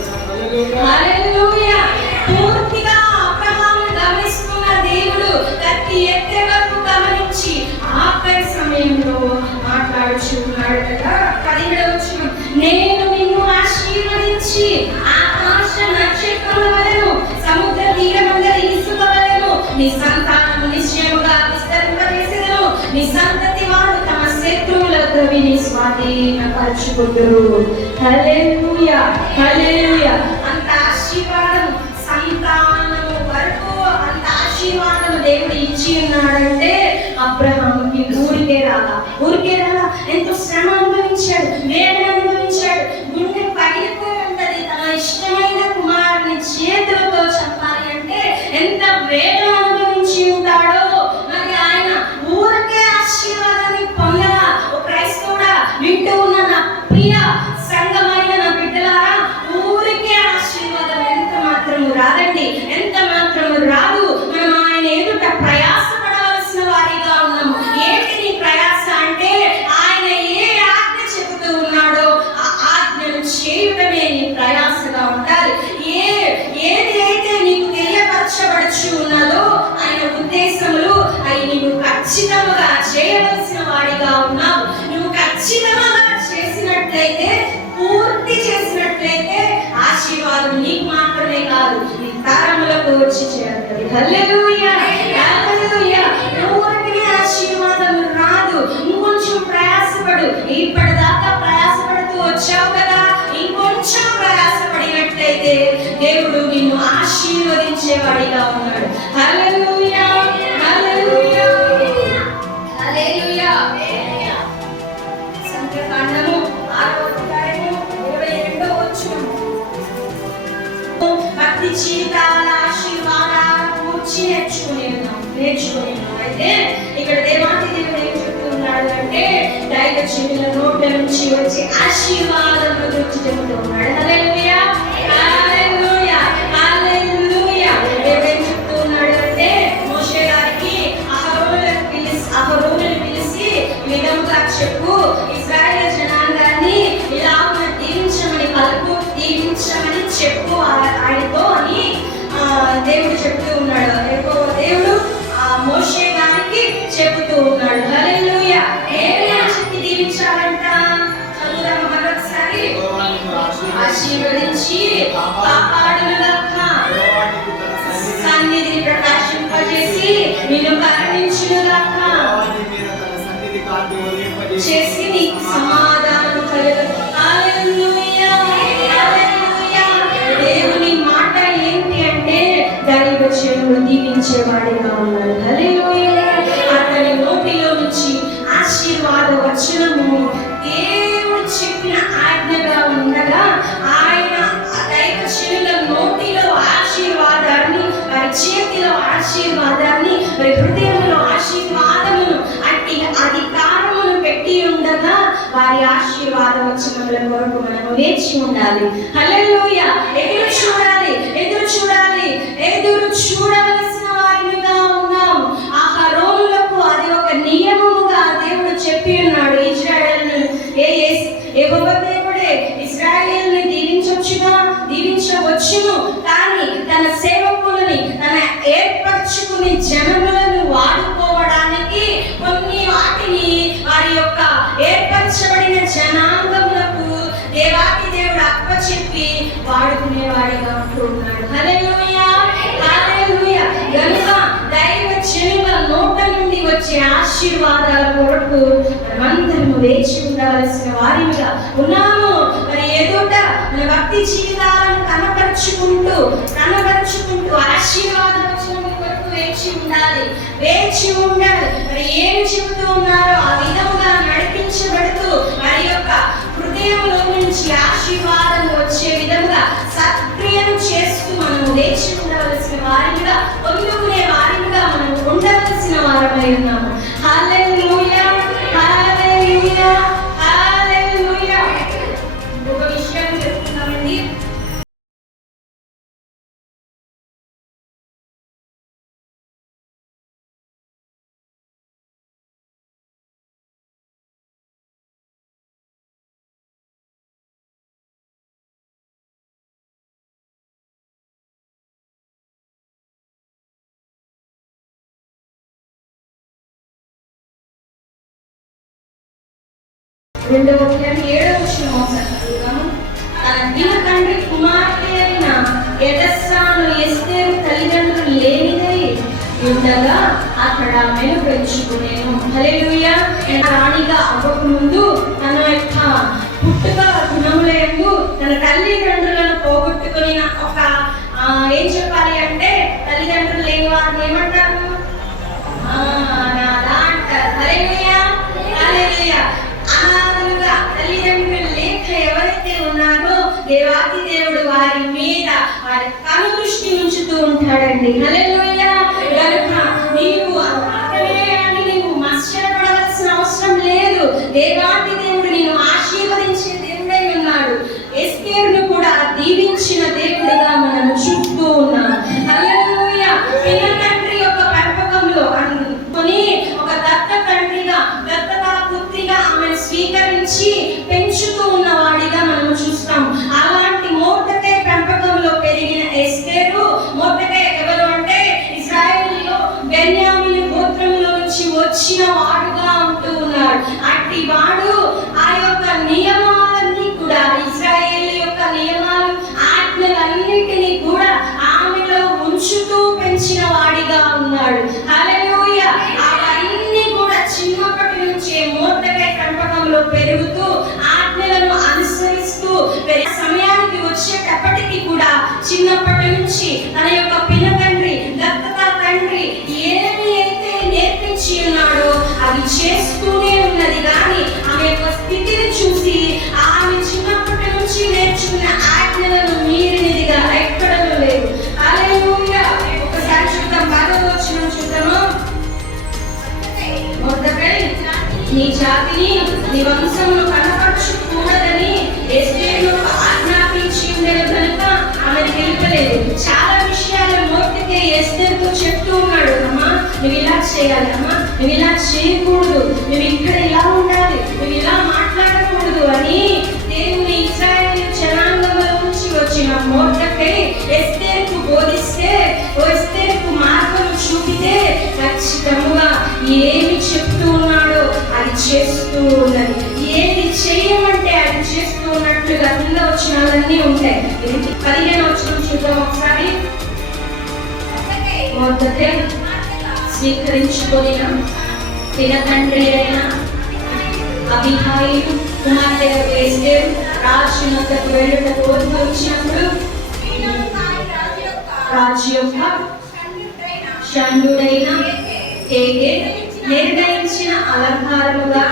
హల్లెలూయా. పూర్తిగా అబ్రహామును గమనిస్తున్న దేవుడు కత్తి ఎత్తే వరకు గమనించి ఆఖరి సమయంలో మాట్లాడుచున్నాడు కదా. 17వ వచనం, నేను నిన్ను ఆశీర్వదించి ఆకాశ నక్షత్రముల వలెను సముద్ర తీరమందలి ఇసుక వలెను నీ సంతానము నిశ్చయముగా విస్తరింపజేసెదను. నీ సంతతి వారు తమ శత్రువుల ద్రవిని స్వాధీనపరచుకుందురు. హల్లెలూయా, హల్లెలూయా. అంత ఆశీర్వాదం సంతానము వరకు అంత ఆశీర్వాదం దేవుడు ఇచ్చి ఉన్నాడంటే అబ్రహాముకి ఊరికే రాలా ఎంతో శ్రమ అనుభవించాడు, వేదన అనుభవించాడు. గుండె పగిలిపోయి ఉంటది. తన ఇష్టమైన కుమారుని చేతులతో చంపాలి అంటే ఎంత వేదన అనుభవించి ఉంటాడో. మరి ఆయన ఊరికే ఆశీర్వాదాన్ని పొందలా. ఓ క్రైస్తవుడా వింటూ ఉన్న నా ప్రియ సంఘమైన నా బిడ్డలారా, ఊరికే ఆశీర్వాదం ఎంత మాత్రము రాదండి, ఎంత మాత్రము రాదు. మనం ఆయన ఎదుట ప్రయాసపడవలసిన వారిగా ఉన్నాము. ఏంటి నీ ప్రయాస అంటే ఆయన ఏ ఆజ్ఞ చెబుతూ ఉన్నాడో ఆ ఆజ్ఞను చేయడమే నీ ప్రయాసగా ఉండాలి. ఏది అయితే నీకు తెలియపరచబడుచు ఉన్నదో ఆయన ఉద్దేశములు అవి నీవు ఖచ్చితంగా చేయవలసిన వాడిగా ఉన్నావు. నువ్వు ఖచ్చితంగా చేసినట్లయితే, పూర్తి చేసినట్లయితే ఆశీర్వాదం నీకు మాత్రమే కాదు, నీ తరములకు వచ్చి చేరుతుంది. హల్లెలూయా, హల్లెలూయా. ఊరికే ఆశీర్వాదం రాదు. ఇంకొంచెం ప్రయాసపడు. ఇప్పటిదాకా ప్రయాసపడుతూ వచ్చావు కదా, ఇంకొంచెం ప్రయాసపడినట్లయితే దేవుడు నిన్ను ఆశీర్వదించేవాడిగా ఉన్నాడు. హల్లెలూయా, హల్లెలూయా, హల్లెలూయా. సంఖ్యాకాండము 6వ అధ్యాయము 22వ వచనం, భక్తి జీవితాల ఆశీర్వాదాల గురించి నేర్చుకునేన్నాం. అయితే ఇక్కడ దేవాది దేవుడు ఏం చెప్తున్నాడు అంటే దైవజనుల నోట్ల నుంచి వచ్చే ఆశీర్వాదముల గురించి చెప్తున్నాడు. హల్లెలూయా, హల్లెలూయా, హల్లెలూయా. దేవుడు ఏం చెప్తున్నాడు అంటే మోషే గారికి అహరోనుని పిలిచి ఈ విధముగా చెప్పు, ఇశ్రాయేలు జనాంగాన్ని ఇలా దీవించమని చెప్పు ఆయనతో అని దేవుడు చెప్తూ ఉన్నాడు. దేవుడు మోషే గారికి చెబుతూ ఉన్నాడు. హల్లెలూయా. ఏమైనా చెప్పి దీవించాలంట, చదువుదాం మరొకసారి. ఆశీర్వదించి కాపాడునుగాక, సన్నిధిని ప్రకాశింపజేసి నిన్ను కరుణించునుగాక, చేసి నీకు సమాధానం కలుగు. హల్లెలూయా, హల్లెలూయా. దేవుని మాట ఏంటి అంటే దాని వచనములు దీవించేవాడిగా ఉన్నాడు. హల్లెలూయా. అతని నోటిలో నుంచి ఆశీర్వాద వచనము దేవుడు చెప్పిన ఆజ్ఞగా ఉండగా ఆయన దైవజనుల నోటిలో ఆశీర్వాదాన్ని, వారి చేతిలో ఆశీర్వాదాన్ని, వారి హృదయంలో ఆశీర్వాదమును అట్టి అధికారమును పెట్టి ఉండగా వారి ఆశీర్వాద వచనముల కొరకు మనము వేచి ఉండాలి. హల్లెలూయా. ఎదురు చూడాలి, ఎదురు చూడాలి, ఎదురు చూడవలసిన వారిగా ఉన్నాము. ఆ ఫరోనులకు అది ఒక నియమముగా దేవుడు చెప్పి ఉన్నాడు. ఇశ్రాయేలును యెహోవా దేవుడే ఇశ్రాయేలుని దీవించవచ్చును, కానీ తన సేవకులని, తన ఏర్పరచుకుని జనములను వాడుకోవడానికి కొన్ని వాటిని వారి యొక్క ఏర్పరచబడిన జనాంగములకు దేవాది దేవుడు అప్పచెప్పి వాడుకునేవాడిగా ఉంటున్నాడు. హల్లెలూయా, హల్లెలూయా. గనుక దైవజనుల నోట నుండి వచ్చే ఆశీర్వాదాల కొరకు మనమందరము వేచి ఉండవలసిన వారిగా ఉన్నాము. మరి ఎదుట మన భక్తి జీవితాలను కనపరుచుకుంటూ ఆశీర్వాద వచనం కొరకు వేచి ఉండాలి. మరి ఏమి చెబుతూ ఉన్నారో ఆ విధముగా నడిపించబడుతూ వారి యొక్క హృదయంలో నుంచి ఆశీర్వాదం వచ్చే విధంగా సత్క్రియను చేస్తూ మనము వేచి ఉండవలసిన వారిగా, పొందుకునే వారిగా మనం ఉండవలసిన వారమై ఉన్నాము. హల్లెలూయా, హల్లెలూయా, హల్లెలూయా. ఒక విషయం చెప్తున్నామండి. రెండవ అధ్యాయం 7వ వచనం చదువుదాము. తన దిన తండ్రి కుమార్తె అయిన ఎదస్సాను ఎస్తేరు తల్లిదండ్రులు లేనిదై ఉండగా అక్కడ మెను పెంచుకునేను. హల్లెలూయా. రాణిగా అవ్వక ముందు తన యొక్క పుట్టుక గుణములందు తన తల్లిదండ్రులను పోగొట్టుకుని ఒక ఏం చెప్పాలి అంటే తల్లిదండ్రులు లేని వారిని ఏమంటారు? అనాథ అంటారు. హల్లెలూయా, హల్లెలూయా. అనాథలుగా తల్లిదండ్రులు లేక ఎవరైతే ఉన్నారో దేవాది దేవుడు వారి మీద వారి కను దృష్టి ఉంచుతూ ఉంటాడండి. హల్లెలూయా. కనుక నీవు ఆశ్చర్యపడవలసిన అవసరం లేదు. దేవాది దేవుడు నిన్ను ఆశీర్వదించే దేవుడై ఉన్నాడు. ఎస్తేరును కూడా దీవించిన దేవుడిగా మనం చూస్తూ ఉన్నాం. హల్లెలూయా. పిల్ల తండ్రి యొక్క పెంపకంలో అనుకొని ఒక దత్త తండ్రిగా, దత్తత పుత్రిగా ఆమెను స్వీకరించి పెంచుతూ ఉన్న వాడిగా మనం చూస్తాం. అలాంటి మొర్దెకై పెంపకంలో పెరిగిన ఎస్తేరు, మొర్దెకై ఎవరు అంటే ఇశ్రాయేలులో బెన్యామీను గోత్రంలో నుంచి వచ్చిన వాడుగా ఉంటూ ఉన్నాడు. అట్టి వాడు ఆ యొక్క నియమాలన్నీ కూడా, ఇశ్రాయేలు యొక్క నియమాలు ఆజ్ఞలన్నిటినీ కూడా ఆమెలో ఉంచుతూ పెంచిన వాడిగా ఉన్నాడు. హల్లెలూయా. అవన్నీ కూడా చిన్నప్పటి నుంచే మొర్దెకై పెంపకంలో పెరుగుతూ ఆజ్ఞలను అనుసరిస్తూ సమయానికి వచ్చేటప్పటికి కూడా చిన్నప్పటి నుంచి తన యొక్క పిల్ల తండ్రి, దత్తత తండ్రి ఏమి అయితే నేర్పించి ఉన్నాడో అది చేస్తూనే ఉన్నది. కానీ ఆమె యొక్క స్థితిని చూసి ఆమె చిన్నప్పటి నుంచి నేర్చుకున్న ఆజ్ఞలను మీరినదిగా ఎక్కడనూ లేదు. హల్లెలూయా. ఒకసారి చూద్దాం, 10వ వచనం చూద్దాము. మొర్దెకై నీ జాతిని, నీ వంశమును కనపరచకూడదని ఎస్తేరుకు ఆజ్ఞాపించి ఉండేది కనుక ఆమె తెలిపలేదు. చాలా విషయాలు మొర్దెకై ఎస్తేరుతో చెప్తూ ఉన్నాడు. అమ్మా నువ్వు ఇలా చేయాలి, అమ్మా నువ్వు ఇలా చేయకూడదు, నువ్వు ఇక్కడ ఇలా ఉండాలి, నువ్వు ఇలా మాట్లాడకూడదు అని దేవుని ఇశ్రాయేలు జనాంగంలో నుంచి వచ్చిన మొర్దెకై ఎస్తేరుకు బోధిస్తే, ఎస్తేరుకు మార్గం చూపితే ఖచ్చితంగా ఏమి చెప్తూ ఉన్నాడో అది చేస్తూ ఉన్నది. ఏది చేయమంటే అది చేస్తూ ఉన్నట్లుగా కింద వచనాలన్నీ ఉంటాయి. 15వ వచనం చూద్దాం ఒకసారి. మొర్దెకై స్వీకరించుకొనిన పిన తండ్రి అయిన అబీహాయిలు కుమార్తె ఎస్తేరు రాజు వద్దకు వెళ్ళుటకు వచ్చినప్పుడు రాజు యొక్క చండుడైన హేగే నిర్ణయించిన అలంకారముగా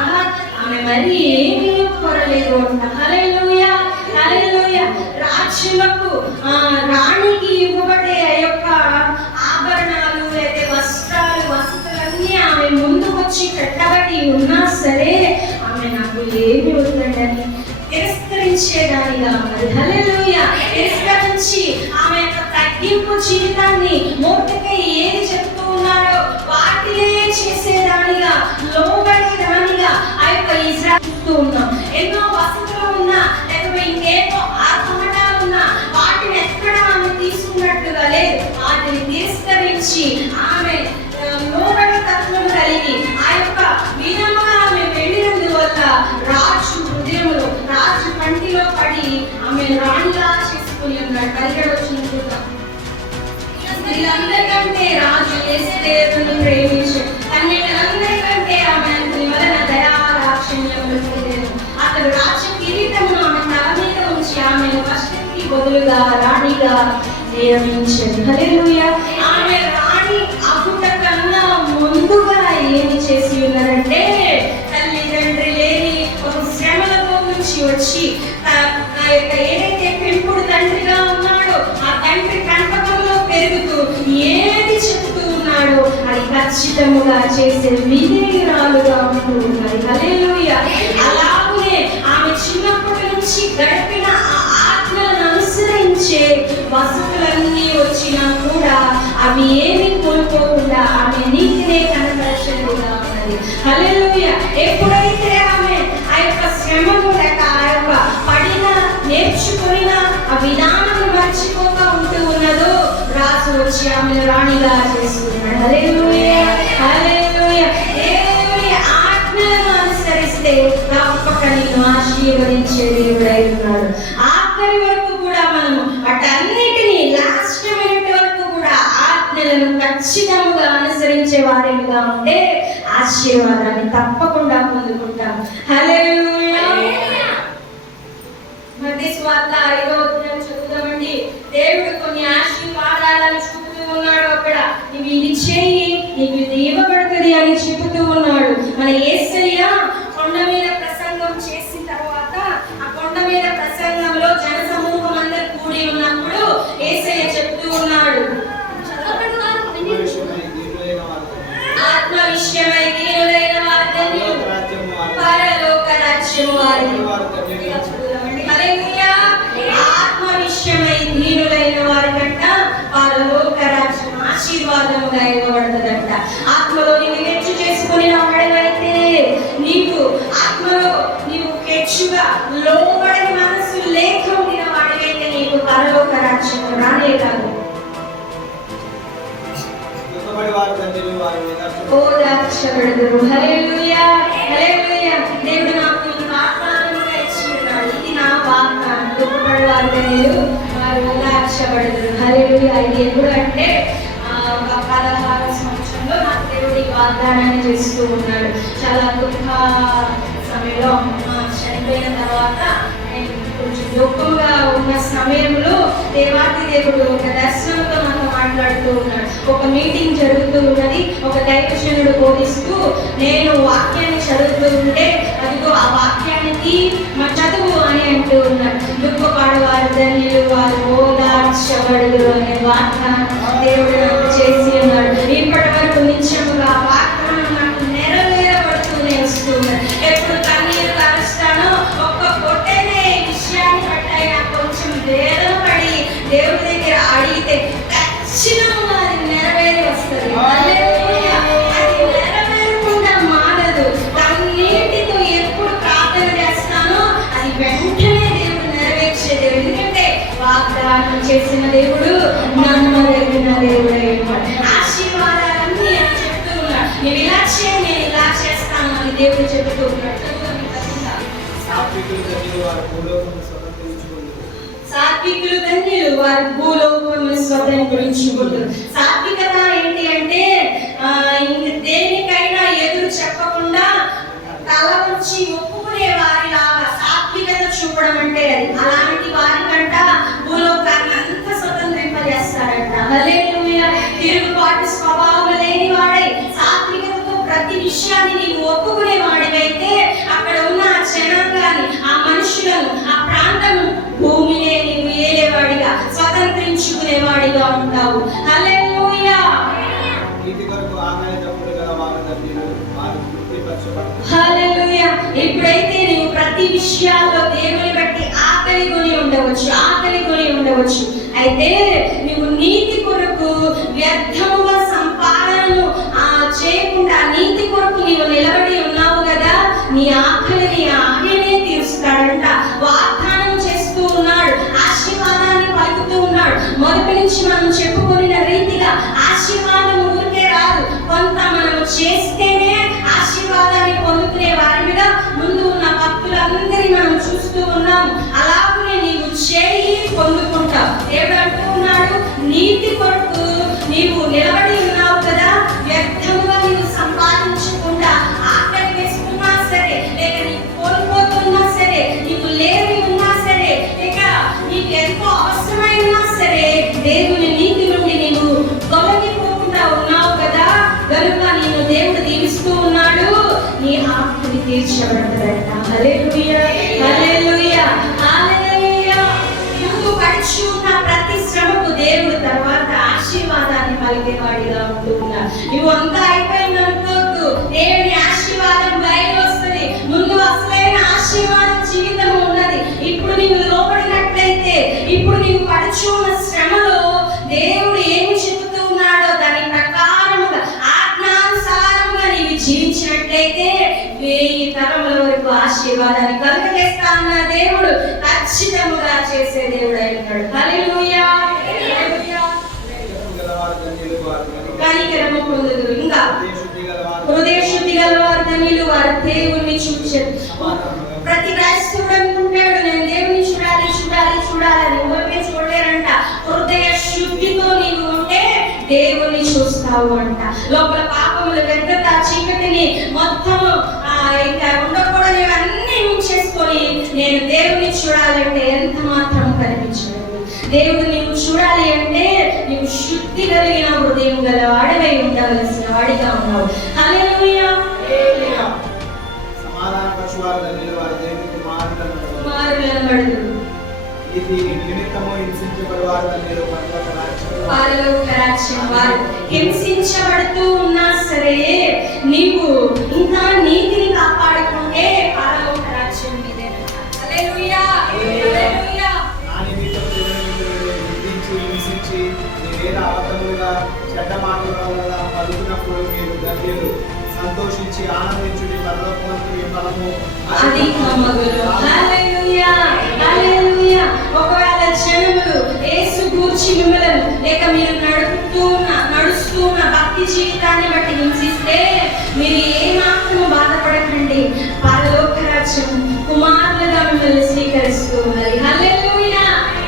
ఆమె మరి ఏమీ కొరలేదు అంట. హల్లెలూయా, హల్లెలూయా. రాజ్యములకు రాణికి ఇవ్వబడే ఆ యొక్క ఆభరణాలు లేదా వస్త్రాలు వసతులన్నీ ఆమె ముందుకొచ్చి పెట్టబడి ఉన్నా సరే ఆమె నాకు ఏమి వద్దండి తిరస్కరించేదానిగా మరి. హల్లెలూయా. తిరస్కరించి ఆమె యొక్క తగ్గింపు జీవితాన్ని మోటుకై ఏది చెప్తూ ఉన్నాడో వాటినే చేసేదానిగా లోబడేదానిగా ఆ యొక్క ఇజ్రాయెల్ చూస్తూ ఉన్నాం. ఎన్నో వసతులు ఉన్నా లేకపోతే ఇంకేమో ఆర్భాటాలు ఉన్నా వాటిని ఎక్కడ ఆమె తీసుకున్నట్టుగా లేదు. వాటిని తిరస్కరించి ఆమె లోబడి తత్వం కలిగి ఆ యొక్క విధముగా ఆమె వెళ్ళినందువల్ల రాజు హృదయంలో రాజు కంటిలో పడి ఆమె రాణిగా చేసుకుని ఉన్నాడు. 17వ వచనం చూద్దాం. వీళ్ళందరికంటే రాజు ఎస్తేరును ప్రేమించాడు. అన్నిటికంటే ఆమె అతని వలన దయా దాక్షిణ్యములు పొందెను. అతడు రాజ్య కిరీటమును ఆమె తల మీద ఉంచి ఆమెను వష్టికి బదులుగా రాణిగా నియమించాడు. హల్లెలూయా. ఆమె రాణి అగుట కన్నా ముందుగా ఏమి చేసి ఉన్నారంటే తల్లిదండ్రి లేని ఒక శ్రమలతో నుంచి వచ్చి ఏదైతే పెంపుడు తండ్రిగా ఉన్నాడో ఆ తండ్రి పెంపకంలో పెరుగుతూ ఏది చెప్తూ ఉన్నాడో అది ఖచ్చితముగా చేసే విధేయురాలుగా ఉంటూ ఉన్నది. హల్లెలూయా. అలాగే ఆమె చిన్నప్పటి నుంచి గడిపిన ఆ ఆజ్ఞలను అనుసరించే వసతులన్నీ వచ్చినా కూడా అవి ఏమి కోల్పోకుండా ఆమె నీతినే కనపరచలుగా ఉన్నది. హల్లెలూయా. ఎప్పుడైతే ఆమె ఆ యొక్క శ్రమను లేక ఆ యొక్క పడిన నేర్చుకున్న ఆ విధానం మర్చిపోగా ఉంటూ ఉన్నదో రాజు వచ్చి ఆమెను రాణిగా చేస్తున్నాడు. హల్లెలూయా, హల్లెలూయా. దేవుని ఆజ్ఞలను అనుసరిస్తే తప్పక నిన్ను ఆశీర్వదించే దేవుడై ఉన్నాడు. ఆఖరి వరకు కూడా మనము వాటన్నిటినీ లాస్ట్ మినిట్ వరకు కూడా ఆజ్ఞలను ఖచ్చితంగా అనుసరించే వారిగా ఉంటే ఆశీర్వాదాన్ని తప్పకుండా పొందుకుంటాం. హల్లెలూయా. మత్తయి సువార్త 5వ అధ్యాయం చదువుదామండి. దేవుడు కొన్ని ఆశీర్వాదాలను చూపుతూ ఉన్నాడు. అక్కడ నీవు ఇది చేయి నీకు ఇది ఇవ్వబడుతుంది అని చెబుతూ ఉన్నాడు. మన యేసయ్య కొండ మీద ప్రసంగం చేసిన తర్వాత ఆ కొండ మీద ప్రసంగంలో జన సమూహం అందరూ కూడి ఉన్నప్పుడు యేసయ్య చెప్తూ ఉన్నాడు, ఆత్మ విషయమై దీనులైన వారిని పరలోక రాజ్యము వారిని. హల్లెలూయా. ఆత్మ విషయమై దీనులైన వారికంట పరలోక రాజ్యం ఆశీర్వాదముగా ఇవ్వబడుతుందంట. ఆత్మలో నీవు హెచ్చు చేసుకుని వాడవైతే నీకు ఆత్మలో నీవు హెచ్చుగా లోబడని మనసు లేక ఉండిన వాడివైతే నీకు పరలోక రాజ్యం రానే కాదు. ఓదార్చబడదురు. హల్లెలూయా, హల్లెలూయా. దేవుడు నాకు ఈ వాగ్దానముగా ఇచ్చినాడు. ఇది నా వాగ్దానం. దుఃఖపడే వారు ధన్యులు, వారు ఓదార్చబడదురు. హల్లెలూయా. ఇది ఎప్పుడు అంటే 16వ సంవత్సరంలో నాకు దేవుడు ఈ వాగ్దానాన్ని చేస్తూ ఉన్నాడు. చాలా దుఃఖ సమయంలో చనిపోయిన తర్వాత కొంచెం దుఃఖంగా ఉన్న సమయంలో దేవాది దేవుడు ఒక దర్శనంతో నాతో మాట్లాడుతూ ఉన్నాడు. ఒక మీటింగ్ జరుగుతూ ఉన్నది. ఒక దైవజనుడు బోధిస్తూ నేను వాక్యాన్ని చదువుతూ ఉంటే అదిగో ఆ వాక్యానికి మా చదువు అని అంటూ ఉన్నాడు. దుఃఖపడే వారు ధన్యులు, వారు ఓదార్చబడుదురు అనే వాగ్దానం దేవుడు నాకు చేసి ఉన్నాడు. ఇప్పటి వరకు నిత్యముగా ఆ వాగ్దానం నాకు నెరవేరబడుతూనే వస్తున్నాడు. ఎప్పుడు కన్నీరు కారుస్తానో ఒక్క పొట్టనే విషయాన్ని బట్టి నాకు కొంచెం వేదన పడి దేవుడి దగ్గర అడిగితే ఖచ్చితంగా అది నెరవేరి వస్తుంది. హల్లెలూయా. అది నెరవేరకుండా మారదు. కన్నీటితో ఎప్పుడు ప్రార్థన చేస్తానో అది వెంటనే దేవుడు నెరవేర్చే దేవుడు. ఎందుకంటే వాగ్దానం చేసిన దేవుడు నమ్మదగిన దేవుడై ఉన్నాడు. ఆశీర్వాదాలన్నీ అని చెప్తూ ఉన్నాడు. నేను ఇలా చేయి, నేను ఇలా చేస్తాను అని దేవుడు చెబుతూ ఉన్నాడు. సాత్వికులు ధన్యులు, వారు భూలోకమును స్వతంత్రించుకుంటారు. సాత్వికత ఏంటి అంటే దేనికైనా ఎదురు చెప్పకుండా తల వచ్చి ఒప్పుకునే వారిలాగా సాత్వికత చూపడం అంటే అది. అలాంటి వారికంట భూలోకాన్ని అంత స్వతంత్రింపజేస్తారంట. హల్లెలూయా. తిరుగుబాటు పొగరుబాటు స్వభావం లేని వాడై సాత్వికతతో ప్రతి విషయాన్ని నీవు ఒప్పుకునే వాడివైతే అక్కడ ఉన్న ఆ జనాంగాన్ని, ఆ మనుషులను, ఆ ప్రాంతము, భూమినే నీవు ఏలేవాడిగా స్వతంత్రించుకునేవాడిగా ఉంటావు. హల్లెలూయా. నీతి కొరకు ఆకలి దప్పులు గల వారు ధన్యులు, వారు తృప్తిపరచబడతారు. హల్లెలూయా. ఇప్పుడైతే నీవు ప్రతి విషయాల్లో దేవుని బట్టి ఆకలి కొని ఉండవచ్చు. అయితే నీవు నీతి కొరకు వ్యర్థముగా సంపాదనను చేయకుండా నీతి కొరకు నీవు నిలబడి ఉన్నావు కదా, నీ ఆకలిని ఆయనే తీరుస్తాడంట. వాగ్దానం చేస్తూ ఉన్నాడు, ఆశీర్వాదాన్ని పలుకుతూ ఉన్నాడు. మొదటి నుంచి మనం చెప్పుకున్న రీతిగా ఆశీర్వాదం ఊరికే రాదు, కొంత మనము చేస్తేనే ఆశీర్వాదాన్ని పొందుకునే వారిగా ముందు ఉన్న భక్తులందరినీ మనం చూస్తూ ఉన్నాం. అలాగే నీవు చేయి పొందుకుంటావు. దేవుడు అంటూ ఉన్నాడు, నీతి కొరకు నీవు నిలబడి ఉన్నావు కదా, వ్యర్థముగా నీవు సంపాదించకుండా ఆకలి వేసుకున్నా సరే, లేక నీకు కోల్పోతున్నా సరే, నీకు లేని ఉన్నా సరే, లేక నీకు ఎంతో అవసరమైనా సరే, దేవుని నీతి నుండి నీవు తొలగిపోకుండా ఉన్నావు కదా, కనుక నేను దేవుడు దీవిస్తూ ఉన్నాడు, నీ ఆకలి తీర్చబడతాడంట. హల్లెలూయా, హల్లెలూయా, హల్లెలూయా. ముందు పడిచి ఉన్న ప్రతి శ్రమకు దేవుడు తర్వాత ఆశీర్వాదాన్ని పలికేవాడిగా ఉంటున్నాడు. నువ్వు అంతా అయిపోయింది అనుకోవద్దు, దేవుని ఆశీర్వాదం బయలు వస్తుంది. ముందు అసలైన ఆశీర్వాదం జీవితం ఉన్నది. ఇప్పుడు నీవు లోబడినట్లయితే, ఇప్పుడు నీవు పడిచి ఉన్న శ్రమలో దేవుడు ఏమి చెబుతూ ఉన్నాడో దాని ప్రకారముగా ఆజ్ఞానుసారముగా నీవు జీవించినట్లయితే 1000 తరముల వరకు ఆశీర్వాదాన్ని కలుగజేస్తా ఉన్న దేవుడు ఖచ్చితంగా చేసే దేవుడు అయి ఉన్నాడు. హల్లెలూయా, హల్లెలూయా. కనికరము పొందుదురు. ఇంకా హృదయ శుద్ధి గల వారు ధన్యులు, వారు దేవుణ్ణి చూచెదరు. ప్రతి క్రైస్తవుడు అనుకుంటాడు, నేను దేవుని చూడాలని. ఊరికే చూడలేరంట. హృదయ శుద్ధితో నీవు ఉంటే దేవుణ్ణి చూస్తావు అంట. లోపల పాపములు, వ్యర్థత, చీకటిని మొత్తము ఇంకా ఉండకూడని అన్ని ఉంచేసుకొని నేను దేవుని చూడాలంటే ఎంత మాత్రం కనిపించదు. దేవుడు నీవు చూడాలి అంటే నీవు శుద్ధి కలిగిన హృదయం గల వాడివై ఉండవలసిన వాడిగా ఉన్నావు. హల్లెలూయా. సమాధానపరచువారు ధన్యులు, వారు దేవునికి కుమారులనబడుదురు. ఇది నిమిత్తము హింసించబడువారు ధన్యులు, పరలోక రాజ్యం. వారు హింసించబడుతూ ఉన్నా సరే నీవు ఇంకా నీతిని కాపాడుకుంటే పరలోక రాజ్యం మీదే. హల్లెలూయా, హల్లెలూయా. నా నిమిత్తం నిందించి హింసించి వేరే అబద్ధములుగా చెడ్డ మాటల వల్ల పలుకున్నప్పుడు మీరు ధన్యులు, సంతోషించి ఆనందించుడి, పరలోకమందు మీ ఫలము అధికమగును. హల్లెలూయా, హల్లెలూయా. ఒకవేళ జనములు యేసు గూర్చి మిమ్మలను లేక మీరు నడుస్తున్న భక్తి జీవితాన్ని బట్టి హింసిస్తే మీరు ఏమాత్రం బాధపడకండి, పరలోక రాజ్యం కుమారులుగా మిమ్మల్ని స్వీకరిస్తూ ఉన్నది. హల్లెలూయా,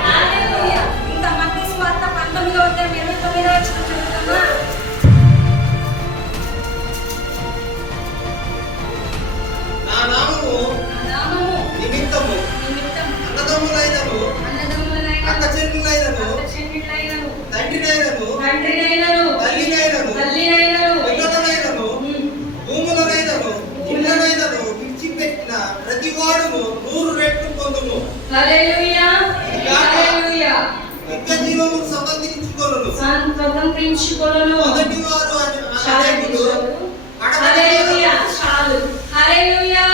హల్లెలూయా. ఇంకా మత్తయి సువార్త 19:29 చదువుతున్నా. నా నామము నిమిత్తము అన్నదమ్ములైనను అక్క చెల్లెలైనను తండ్రినైనను తల్లినైనను పిల్లలనైనను భూములనైనను ఇళ్ళనైనను విడిచిపెట్టిన ప్రతి వాడును 100 రెట్లు పొందును. హల్లెలూయా, హల్లెలూయా. నిత్య జీవమును స్వతంత్రించుకొనును. మొదటి వారు అనేకులు, హల్లెలూయా, చాలు. హల్లెలూయా.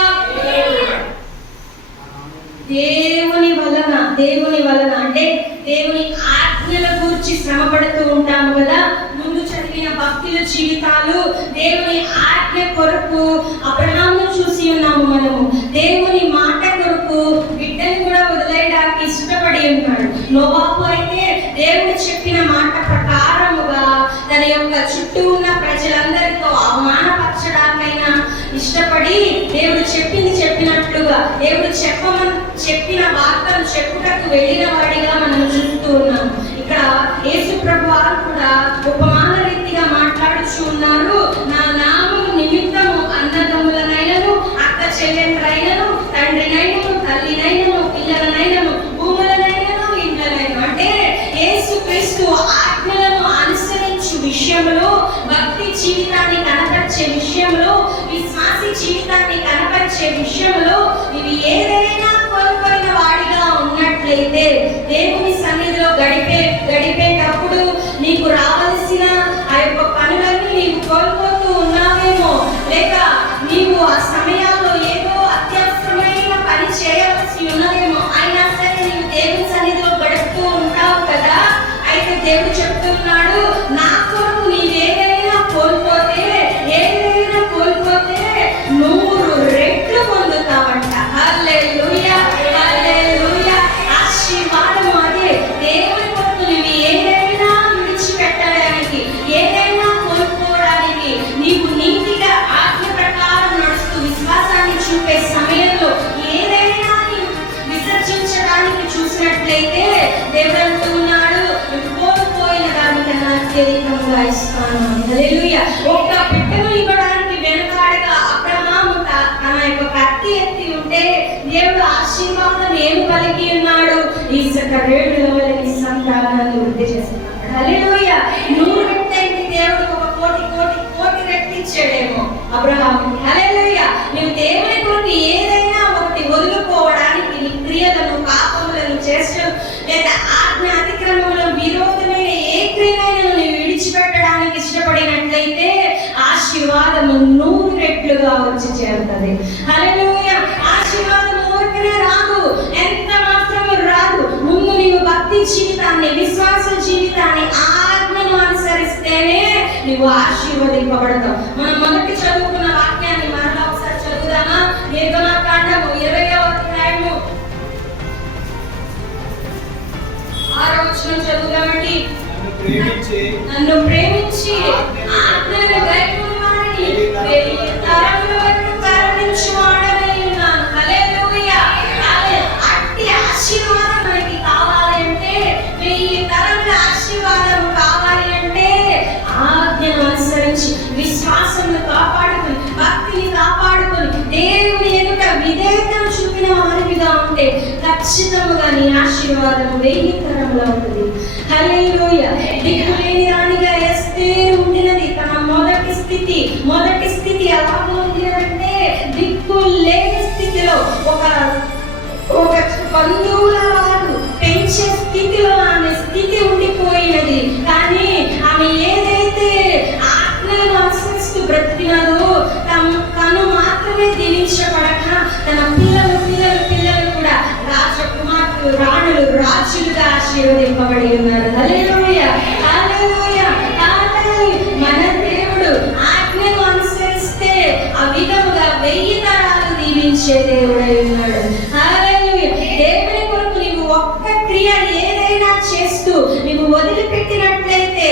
దేవుని వలన అంటే దేవుని ఆజ్ఞల గురించి శ్రమ పడుతూ ఉంటాము కదా. ముందు చదివిన భక్తుల జీవితాలు దేవుని ఆజ్ఞ కొరకు అబ్రహామును చూసి ఉన్నాము మనము. దేవుని మాట కొరకు బిడ్డను కూడా వదిలేయడానికి ఇష్టపడి ఉన్నాడు. నోవాహు అయితే దేవుడు చెప్పిన మాట ప్రకారముగా తన యొక్క చుట్టూ ఉన్న ప్రజలందరితో అవమానపరచడానికైనా ఇష్టపడి దేవుడు చెప్పినట్లుగా దేవుడు చెప్పిన వార్తను చెప్పుటకు వెళ్ళిన వాడిగా మనం చూస్తూ ఉన్నాం. ఇక్కడ యేసు ప్రభువారు కూడా ఉపమాన రీతిగా మాట్లాడుచూ ఉన్నారు. నా నామము నిమిత్తము అన్నదమ్ములనైనను అక్క చెల్లెండ్రైనను తండ్రినైనను తల్లినైనను పిల్లలనైనను భూములనైనను ఇండ్లనైనను అంటే యేసు క్రీస్తు ఆజ్ఞలను అనుసరించు విషయంలో విషయంలో, భక్తి జీవితాన్ని కనపరిచే విషయంలో, విశ్వాసి జీవితాన్ని కనపరిచే విషయంలో ఇవి ఏదైనా కోల్పోయిన వాడిగా ఉన్నట్లయితే దేవుని సన్నిధిలో గడిపేటప్పుడు నీకు రావాల్సిన ఆ యొక్క పనులన్నీ నీవు కోల్పోతూ ఉన్నావేమో, లేక నీవు ఆ సమయాల్లో ఏదో అత్యవసరమైన పని చేయవలసి ఉన్నదేమో, అయినా సరే నీవు దేవుని సన్నిధిలో గడుపుతూ ఉంటావు కదా. అయితే దేవుడు చెప్తున్నాడు, నా కొరకు నీవేదైనా కోల్పోతే 100 రెట్లు పొందుతావంట. హల్లెలూయా, హల్లెలూయా. ఆశీర్వాదము అదే. దేవుని కొరకు నువ్వు ఏదైనా విడిచిపెట్టడానికి, ఏదైనా కోల్పోవడానికి, నీవు నీతిగా ఆజ్ఞ ప్రకారం నడుస్తూ విశ్వాసాన్ని చూపే సమయంలో ఏదైనా నీవు విసర్జించడానికి చూసినట్లయితే దేవుడు అంటున్నాడు, కోల్పోయిన దానికన్నా అత్యధికంగా ఇస్తాను. హల్లెలూయా. ఒక్క బిడ్డను ఇవ్వడానికి వెనుకాడగా అబ్రహాము తన యొక్క కత్తి ఎత్తి ఉంటే దేవుడు ఆశీర్వాదం ఏం కలిగి ఉన్నాడు? ఇసుక రేణుల వలె నీ సంతానాన్ని వృద్ధి చేస్తున్నాడు. హల్లెలూయా. 100 రెట్లైతే దేవుడు ఒక కోటి రెట్లు ఇచ్చాడేమో అబ్రహాముకి. హల్లెలూయా. నువ్వు దేవుని కొరకు ఏదైనా ఒకటి వదులుకోవడానికి, నీ క్రియలను, పాపములను చేస్తూ లేదా ఆజ్ఞ అతిక్రమములను విరోధమైన ఏ క్రియనైనా నువ్వు విడిచిపెట్టడానికి ఇష్టపడినట్లయితే ఆశీర్వాదము 100 రెట్లుగా వచ్చి చేరుతుంది. హల్లెలూయా. ఆశీర్వాదం ఊరికనే రాదు, ఎంత మాత్రము రాదు. ముందు నీవు భక్తి జీవితాన్ని, విశ్వాస జీవితాన్ని, ఆజ్ఞను అనుసరిస్తేనే నీవు ఆశీర్వదింపబడతావు. మనం మొదటి చదువుకున్న వాక్యాన్ని మరలా ఒకసారి చదువుదామా? నిర్గమకాండము 20వ అధ్యాయము 6వ వచనం చదువుదామండి. నన్ను ప్రేమించి ఆజ్ఞను గైకొను వారిని 1000 తరముల వరకు కరుణించువాడనై ఉన్నాను. హల్లెలూయా. అట్టి ఆశీర్వాదం మనకి కావాలి అంటే, 1000 తరముల ఆశీర్వాదం కావాలి అంటే ఆజ్ఞను అనుసరించి, విశ్వాసమును కాపాడుకొని, భక్తిని కాపాడుకొని, దేవుని ఎదుట విధేయతను చూపిన వారిగా ఉంటే ఖచ్చితంగా నీ ఆశీర్వాదం 1000 తరముల ఉంటుంది. హల్లెలూయా. దిక్కులేని రాణిగా ఎస్తేరు ఉండినది. తన మొదటి స్థితి ఎలా ఉంది అంటే, దిక్కు లేని స్థితిలో ఒక బంధువుల వారు పెంచే స్థితిలో ఆమె స్థితి ఉండిపోయినది. కానీ ఆమె ఏదైతే ఆజ్ఞలను అనుసరిస్తూ బ్రతికినదో తను మాత్రమే దీవించబడక తన పిల్లలు కూడా రాజకుమార్తెలు, రాణులు, రాజులుగా ఆశీర్వదింపబడి ఉన్నారు. హల్లెలూయా, హల్లెలూయా, హల్లెలూయా. మన దేవుడు ఆజ్ఞను అనుసరిస్తే ఆ విధముగా 1000 తరాలు దీవించే దేవుడై ఉన్నాడు. హల్లెలూయా. దేవుని కొరకు నీవు ఒక్క క్రియ ఏదైనా చేస్తూ నీవు వదిలిపెట్టినట్లయితే,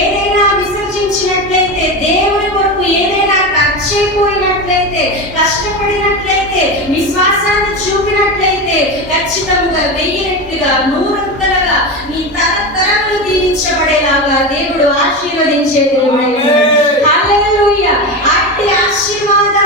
ఏదైనా విసర్జించినట్లయితే, దేవుని కొరకు ఏదైనా ఖర్చైపోయినట్లయితే, కష్టపడినట్లయితే, విశ్వాసాన్ని చూపినట్లయితే ఖచ్చితంగా 1000 రెట్లుగా 100 నీ తరతరములు దీవించబడేలాగా దేవుడు ఆశీర్వదించే దేవుడై ఉన్నాడు. హల్లెలూయా. అట్టి ఆశీర్వాద